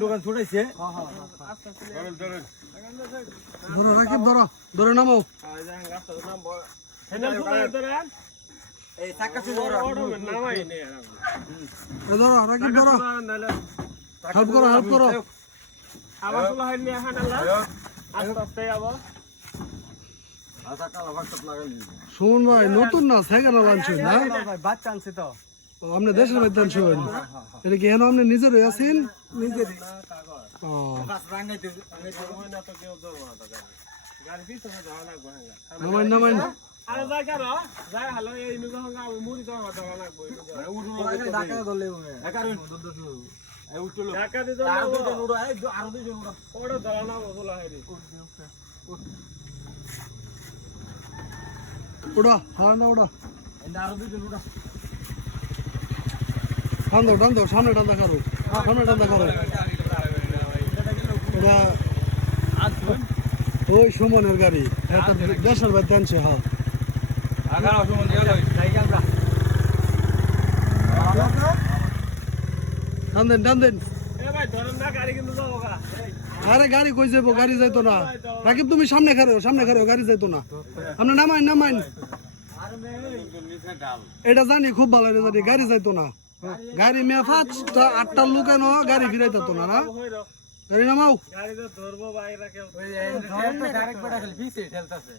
দোকান ছুটাইছে ধরো রাকিব ধরো ধরে নামো এই চাকা ছিল ধরো রাকিব ধরো হেল্প করো আবার চলা হয় নি এখন আল্লাহ আস্তে আস্তে আবার আচ্ছা কালা ভাগটা লাগাই সুমন ভাই নতুন না সেকেন্ড লাঞ্চ না ভাই বাচ্চা আনছে তো আপনি দেশের বেতন শুবেন এটা কি এনে আপনি নিজের আছেন নিজেরই ও পাঁচ রাঙ্গাইতে না তো কেউ ধরবো না তো গাড়ি পিছনে যাওয়া লাগবে নামাইন আরে যাই কারো যাই হলো এই নিগো হঙ্গা মুড়ি তো যাওয়া লাগবে ঢাকা দলে একারুন এই উঠলো ঢাকা দিতে আর দুজন উড়ো এই আর দুজন উড়ো ওড়া ধরা না বলা হয় রে উড়া হ্যাঁ না উড়া এই আর দুজন উড়ো টান দাও সামনে টান করো ওটা ওই সুমনের গাড়ি এটা দেশের বেতন আনছে হ্যাঁ টান দেন এ ভাই ধরেন না গাড়ি কিন্তু যাবো গা আরে গাড়ি কই যাবো গাড়ি যাইতো না রাকিব তুমি সামনে খারো গাড়ি যাইতো না আপনি নামাইন এটা জানি খুব ভালো এটা জানি গাড়ি যাইতো না গাড়ি মেয়ে 5টা 8টা লোকেন গাড়ি ফিরাইতো না গাড়ি নামাও গাড়ি তো ধরবো বাইরে কেউ ডাইরেক্ট বেটা খেল পিছে ঠেলতাছে